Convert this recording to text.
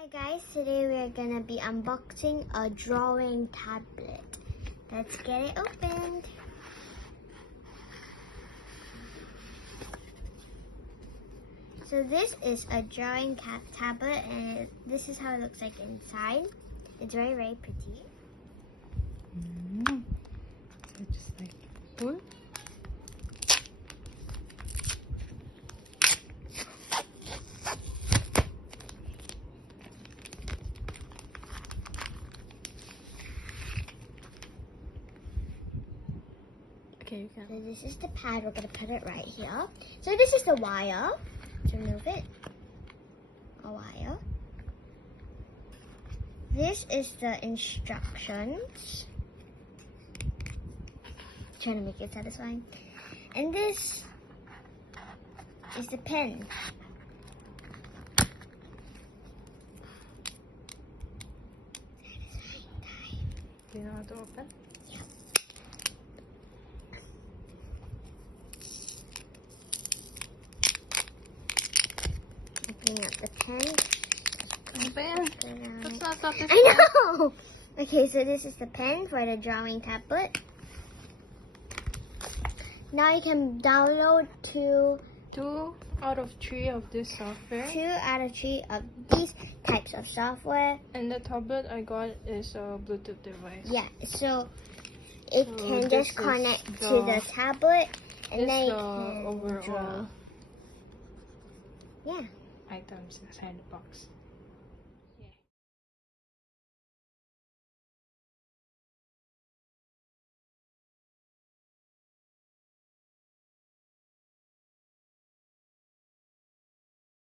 Hi guys, today we are going to be unboxing a drawing tablet. Let's get it opened. So this is a drawing tablet and this is how it looks like inside. It's very, very pretty. So just like pull. Okay, you can. So this is the pad. We're going to put it right here. So this is the wire. To move it. A wire. This is the instructions. Trying to make it satisfying. And this is the pen. Do you know how to open? Yeah. Opening up the pen. Open. That's not satisfying. I know! Okay, so this is the pen for the drawing tablet. Now you can download two 2 out of 3 of this software. out of 3 of these types of software. And the tablet I got is a Bluetooth device. Yeah, so it So can this just is connect to the- the tablet and This then is you the can overall draw. Yeah. items inside the box.